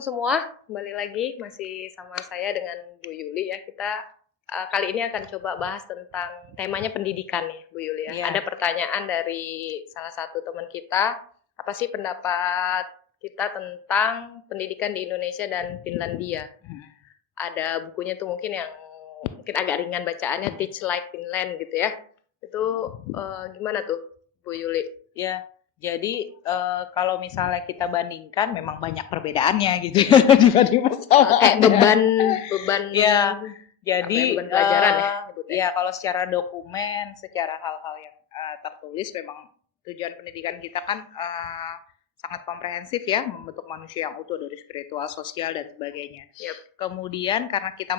semua, kembali lagi masih sama saya dengan Bu Yuli ya. Kita kali ini akan coba bahas tentang temanya pendidikan ya, Bu Yuli ya. Iya. Ada pertanyaan dari salah satu teman kita, apa sih pendapat kita tentang pendidikan di Indonesia dan Finlandia? Ada bukunya tuh mungkin yang mungkin agak ringan bacaannya, Teach Like Finland gitu ya. Itu gimana tuh Bu Yuli? Ya, jadi kalau misalnya kita bandingkan memang banyak perbedaannya gitu ya dibanding persamaan. Kayak beban Ya, jadi beban pelajaran ya. Ya kalau secara dokumen, secara hal-hal yang tertulis memang tujuan pendidikan kita kan sangat komprehensif ya, membentuk manusia yang utuh dari spiritual, sosial dan sebagainya. Yep. Kemudian karena kita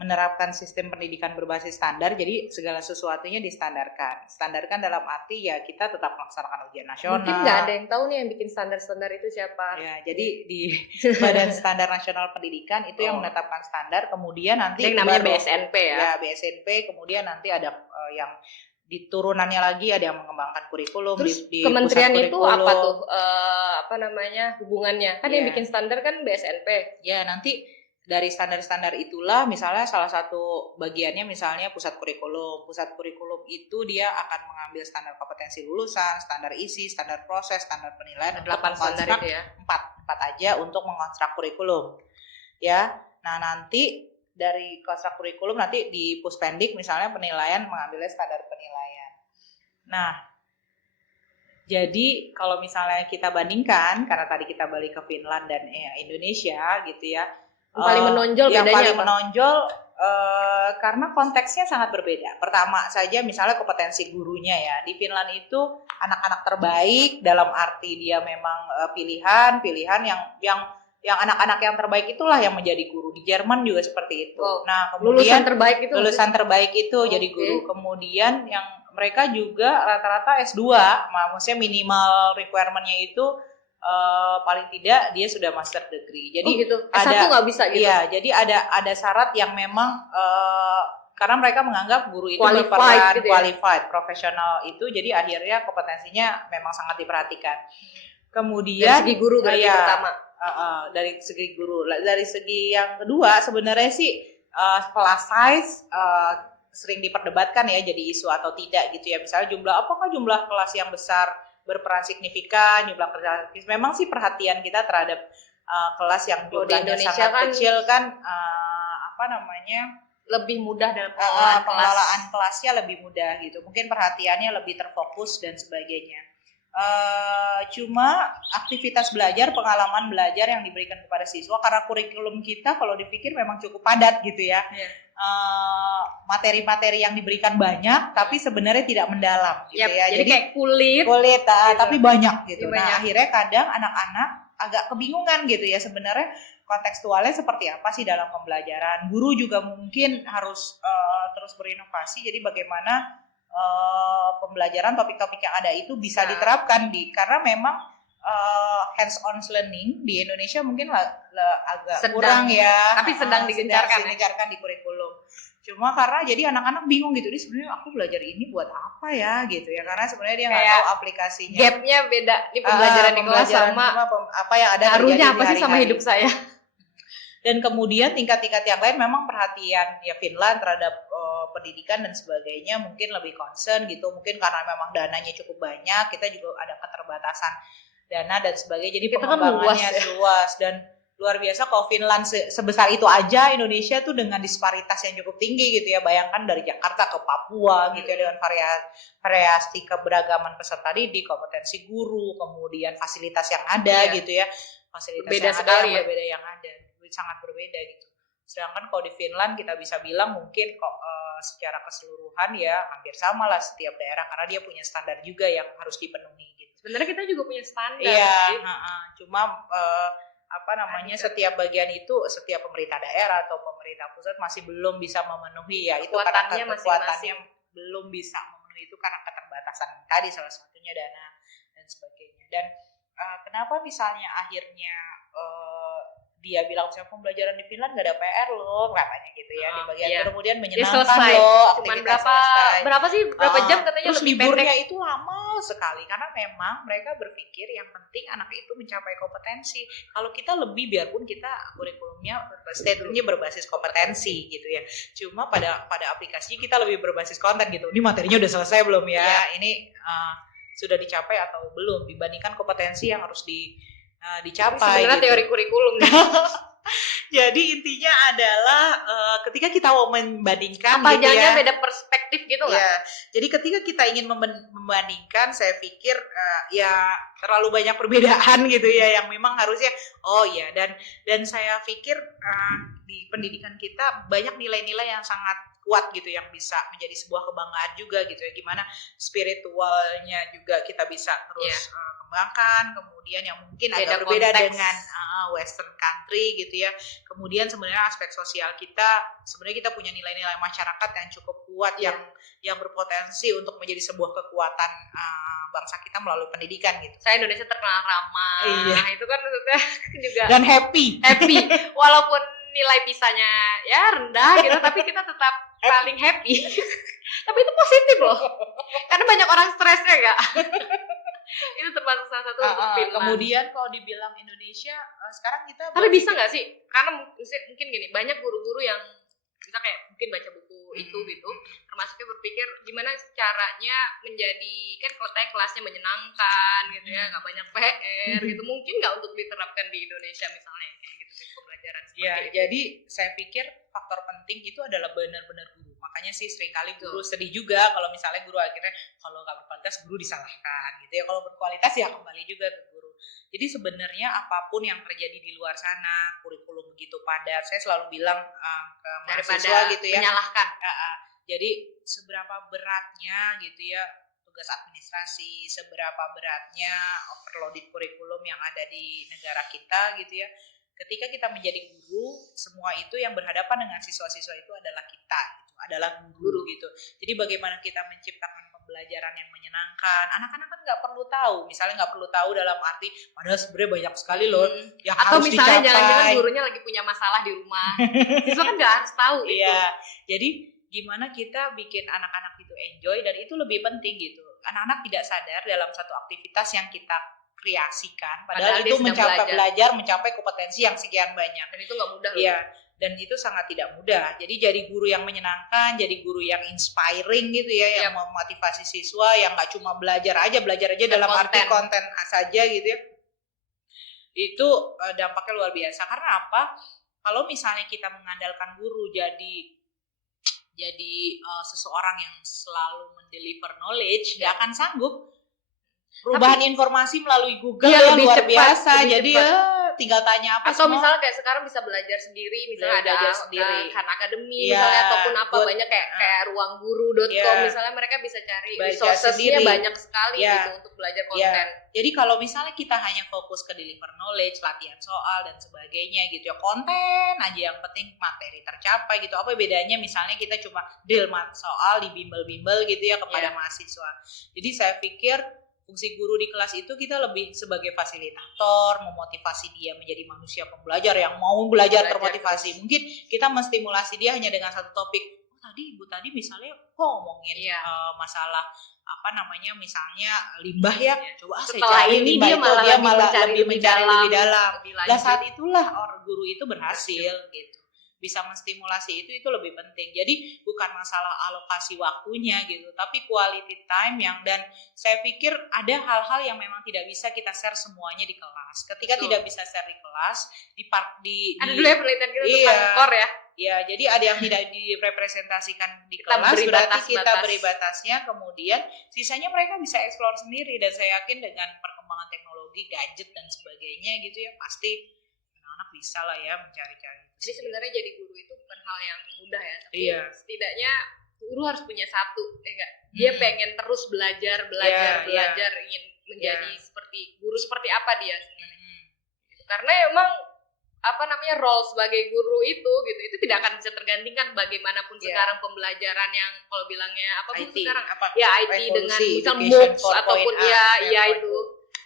menerapkan sistem pendidikan berbasis standar, jadi segala sesuatunya distandarkan. Standarkan dalam arti ya kita tetap melaksanakan ujian nasional. Mungkin nggak ada yang tahu nih yang bikin standar-standar itu siapa. Ya, jadi di Badan Standar Nasional Pendidikan itu yang menetapkan standar, kemudian nanti yang namanya BSNP ya. Ya, BSNP, kemudian nanti ada yang di turunannya lagi ada yang mengembangkan kurikulum. Terus di kementerian pusat itu kurikulum. apa tuh hubungannya? Kan yang bikin standar kan BSNP. Ya, nanti dari standar-standar itulah misalnya salah satu bagiannya misalnya pusat kurikulum. Pusat kurikulum itu dia akan mengambil standar kompetensi lulusan, standar isi, standar proses, standar penilaian. 8 standar itu ya. 4 aja untuk mengonstruk kurikulum. Ya. Nah, nanti dari konstruk kurikulum nanti di Puspendik misalnya penilaian mengambilnya standar penilaian. Nah, jadi kalau misalnya kita bandingkan, karena tadi kita balik ke Finland dan Indonesia gitu ya, yang paling menonjol bedanya yang paling apa? menonjol karena konteksnya sangat berbeda. Pertama saja misalnya kompetensi gurunya ya, di Finland itu anak-anak terbaik dalam arti dia memang pilihan yang anak-anak yang terbaik itulah yang menjadi guru. Di Jerman juga seperti itu. Oh, nah kemudian lulusan terbaik itu jadi guru. Kemudian yang mereka juga rata-rata S2, maksudnya minimal requirement-nya itu paling tidak dia sudah master degree. Jadi gitu. S1 nggak bisa gitu. Iya, jadi ada syarat yang memang karena mereka menganggap guru itu qualified, gitu qualified, profesional itu, jadi akhirnya kompetensinya memang sangat diperhatikan. Kemudian dari segi guru berarti pertama. Dari segi guru. Dari segi yang kedua sebenarnya sih class size sering diperdebatkan ya, jadi isu atau tidak gitu ya. Misalnya apakah jumlah kelas yang besar berperan signifikan, jumlah kelas memang sih perhatian kita terhadap kelas yang jumlahnya sangat kecil kan lebih mudah dalam pengelolaan kelasnya lebih mudah gitu. Mungkin perhatiannya lebih terfokus dan sebagainya. Cuma aktivitas belajar, pengalaman belajar yang diberikan kepada siswa karena kurikulum kita kalau dipikir memang cukup padat gitu ya. Materi-materi yang diberikan banyak tapi sebenarnya tidak mendalam gitu ya. Jadi kayak kulit gitu. Tapi banyak gitu. Nah, akhirnya kadang anak-anak agak kebingungan gitu ya, sebenarnya kontekstualnya seperti apa sih dalam pembelajaran. Guru juga mungkin harus terus berinovasi, jadi bagaimana pembelajaran topik-topik yang ada itu bisa diterapkan karena memang hands-on learning di Indonesia mungkin agak kurang ya, tapi sedang digencarkan di kurikulum. Cuma karena jadi anak-anak bingung gitu, sebenarnya aku belajar ini buat apa ya gitu ya, karena sebenarnya dia nggak tahu aplikasinya. Gapnya beda di pembelajaran di kelas sama apa yang ada ngaruhnya apa sih sama hidup saya. Dan kemudian tingkat-tingkat yang lain memang perhatian ya Finland terhadap pendidikan dan sebagainya mungkin lebih concern gitu, mungkin karena memang dananya cukup banyak, kita juga ada keterbatasan dana dan sebagainya, jadi pengembangannya luas dan luar biasa. Kalau Finland sebesar itu aja, Indonesia tuh dengan disparitas yang cukup tinggi gitu ya, bayangkan dari Jakarta ke Papua gitu ya, dengan variasi keberagaman peserta didik, kompetensi guru, kemudian fasilitas yang ada gitu ya, fasilitas beda yang sekali ada, berbeda yang ada, sangat berbeda gitu. Sedangkan kalau di Finland kita bisa bilang mungkin kok secara keseluruhan ya hampir sama lah setiap daerah, karena dia punya standar juga yang harus dipenuhi gitu. Sebenarnya kita juga punya standar. Iya, cuma setiap bagian itu, setiap pemerintah daerah atau pemerintah pusat masih belum bisa memenuhi ya, itu karena kekuatannya belum bisa memenuhi itu karena keterbatasan tadi, salah satunya dana dan sebagainya. Dan kenapa misalnya akhirnya dia bilang misalnya pembelajaran di Finland gak ada PR loh katanya gitu ya, di bagian iya. kemudian Dia menyenangkan selesai. loh, Cuman aktivitas berapa selesai. berapa jam katanya Terus lebih liburnya pendek. itu lama sekali karena memang mereka berpikir yang penting anak itu mencapai kompetensi. Kalau kita lebih, biarpun kita kurikulumnya statementnya berbasis kompetensi gitu ya, cuma pada aplikasinya kita lebih berbasis konten gitu. Ini materinya udah selesai belum ya? Iya. Ini sudah dicapai atau belum, dibandingkan kompetensi yang harus dicapai. Sebenarnya gitu. teori kurikulum nih. Jadi intinya adalah ketika kita mau membandingkan Apa gitu ya, beda perspektif gitu nggak? ya. Jadi ketika kita ingin membandingkan, saya pikir ya terlalu banyak perbedaan gitu ya, yang memang harusnya dan saya pikir di pendidikan kita banyak nilai-nilai yang sangat kuat gitu yang bisa menjadi sebuah kebanggaan juga gitu ya, gimana spiritualnya juga kita bisa terus kembangkan, kemudian yang mungkin Beda agak berbeda konteks. dengan western country gitu ya. Kemudian sebenarnya aspek sosial kita, sebenarnya kita punya nilai-nilai masyarakat yang cukup kuat, yang berpotensi untuk menjadi sebuah kekuatan bangsa kita melalui pendidikan gitu. Saya Indonesia terkenal ramah. Iya. Itu kan maksudnya juga Dan happy. Walaupun nilai pisahnya ya rendah gitu, tapi kita tetap paling happy. Tapi itu positif loh. Karena banyak orang stresnya enggak. Itu termasuk salah satu untuk Finland. Kemudian kalau dibilang Indonesia sekarang kita tapi bisa nggak sih? Karena mungkin gini, banyak guru-guru yang kita kayak mungkin baca buku itu gitu, termasuknya berpikir gimana caranya menjadi, kan katanya kelasnya menyenangkan gitu ya, nggak banyak PR gitu, mungkin nggak untuk diterapkan di Indonesia misalnya kayak gitu pembelajaran seperti itu. Jadi saya pikir faktor penting itu adalah benar-benar guru. Makanya sih seringkali guru sedih juga kalau misalnya guru akhirnya kalau nggak berkualitas guru disalahkan gitu ya. Kalau berkualitas ya kembali juga ke guru. Jadi sebenarnya apapun yang terjadi di luar sana, kurikulum begitu padat, saya selalu bilang ke mahasiswa gitu ya, menyalahkan. Jadi seberapa beratnya gitu ya tugas administrasi, seberapa beratnya overloaded kurikulum yang ada di negara kita gitu ya. Ketika kita menjadi guru, semua itu yang berhadapan dengan siswa-siswa itu adalah kita, gitu, adalah guru gitu. Jadi bagaimana kita menciptakan pembelajaran yang menyenangkan. Anak-anak kan nggak perlu tahu, misalnya nggak perlu tahu dalam arti, padahal sebenarnya banyak sekali loh yang atau harus misalnya dicapai. Jangan-jangan gurunya lagi punya masalah di rumah. Siswa kan nggak harus tahu itu. Iya, jadi gimana kita bikin anak-anak itu enjoy, dan itu lebih penting gitu. Anak-anak tidak sadar dalam satu aktivitas yang kita kreasikan, padahal itu mencapai kompetensi yang sekian banyak. Dan itu nggak mudah. Iya, dan itu sangat tidak mudah. Jadi jadi guru yang menyenangkan, jadi guru yang inspiring gitu ya, yang memotivasi siswa, yang nggak cuma belajar aja dalam arti konten saja gitu ya. Itu dampaknya luar biasa. Karena apa? Kalau misalnya kita mengandalkan guru jadi seseorang yang selalu mendeliver knowledge, nggak akan sanggup. Perubahan informasi melalui Google yang luar biasa, jadi tinggal tanya apa atau semua. Misalnya kayak sekarang bisa belajar sendiri, misalnya ada Khan Academy misalnya, ataupun apa banyak kayak ruangguru.com misalnya, mereka bisa cari resources-nya banyak sekali gitu untuk belajar konten. Jadi kalau misalnya kita hanya fokus ke deliver knowledge, latihan soal dan sebagainya gitu ya, konten aja yang penting materi tercapai gitu. Apa bedanya misalnya kita cuma deal soal di bimbel-bimbel gitu ya kepada mahasiswa. Jadi saya pikir fungsi guru di kelas itu kita lebih sebagai fasilitator, memotivasi dia menjadi manusia pembelajar yang mau belajar termotivasi. Mungkin kita menstimulasi dia hanya dengan satu topik. Ibu tadi misalnya ngomongin masalah misalnya limbah ya. Coba setelah ini dia malah lebih mencari lebih dalam. Nah saat itulah guru itu berhasil gitu. Bisa menstimulasi itu lebih penting. Jadi bukan masalah alokasi waktunya gitu, tapi quality time dan saya pikir ada hal-hal yang memang tidak bisa kita share semuanya di kelas. Ketika tidak bisa share di kelas, ada dulu ya penelitian kita tentang core ya. Iya, jadi ada yang tidak direpresentasikan di kelas, berarti kita beri batasnya, kemudian sisanya mereka bisa explore sendiri, dan saya yakin dengan perkembangan teknologi, gadget dan sebagainya gitu ya, pasti anak bisa lah ya mencari-cari. Jadi sebenarnya jadi guru itu bukan hal yang mudah ya, tapi setidaknya guru harus punya satu, dia pengen terus belajar, ingin menjadi seperti guru seperti apa dia sebenarnya. Karena emang role sebagai guru itu tidak akan bisa tergantikan bagaimanapun sekarang pembelajaran yang kalau bilangnya IT, sekarang IT dengan misal MOOCs ataupun itu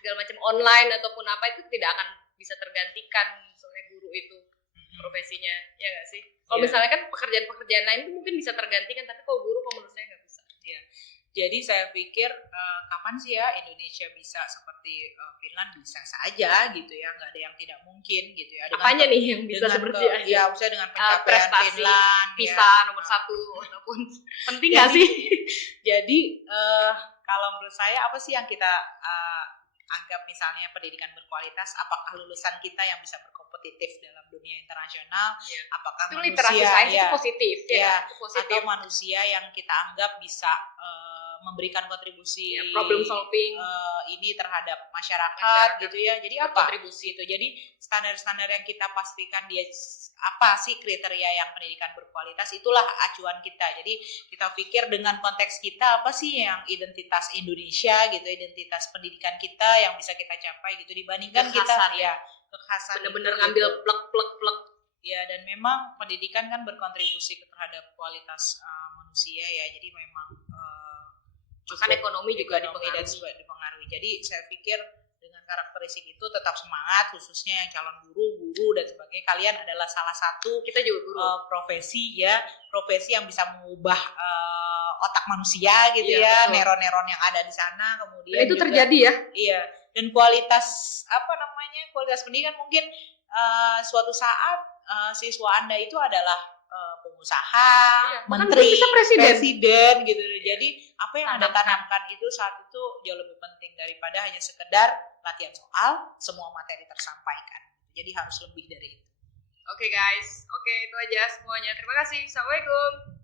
segala macam online ataupun apa, itu tidak akan bisa tergantikan misalnya guru itu profesinya, ya nggak sih? Kalau Iya. misalnya kan pekerjaan-pekerjaan lain itu mungkin bisa tergantikan, tapi kalau guru kok menurut saya nggak bisa. Iya. Jadi saya pikir kapan sih ya Indonesia bisa seperti Finland, bisa saja gitu ya, nggak ada yang tidak mungkin gitu ya. Apanya nih yang bisa seperti aja? Ya, misalnya dengan pencapaian prestasi, Finland, PISA nomor 1 ataupun penting nggak Jadi- sih? Jadi kalau menurut saya apa sih yang kita anggap misalnya pendidikan berkualitas? Apakah lulusan kita yang bisa berkompetitif dalam dunia internasional? Iya. Apakah Itu literasi manusia sains itu ya, positif, ya, itu positif. atau manusia yang kita anggap bisa memberikan kontribusi Ya, problem solving ini terhadap masyarakat gitu ya. Jadi apa? kontribusi Gitu. Jadi standar-standar yang kita pastikan dia apa sih kriteria yang pendidikan berkualitas, itulah acuan kita. Jadi kita pikir dengan konteks kita apa sih yang identitas Indonesia gitu, identitas pendidikan kita yang bisa kita capai gitu dibandingkan Kekhasan, kita ya kekhasan bener-bener itu, ngambil gitu. plek. Ya, dan memang pendidikan kan berkontribusi terhadap kualitas manusia ya. Jadi memang Bahkan ekonomi juga dipengaruhi. Jadi saya pikir dengan karakteristik itu tetap semangat, khususnya yang calon guru dan sebagainya. Kalian adalah salah satu kita juga guru profesi yang bisa mengubah otak manusia gitu Iya, ya, betul. neuron-neuron yang ada di sana. Kemudian dan itu juga, terjadi ya. Iya, dan kualitas kualitas pendidikan mungkin suatu saat siswa Anda itu adalah pengusaha, Iya, menteri, bisa presiden gitu. Jadi apa yang Anda tanamkan itu saat itu jauh lebih penting daripada hanya sekedar latihan soal, semua materi tersampaikan. Jadi harus lebih dari itu. Oke guys, itu aja semuanya. Terima kasih. Assalamualaikum.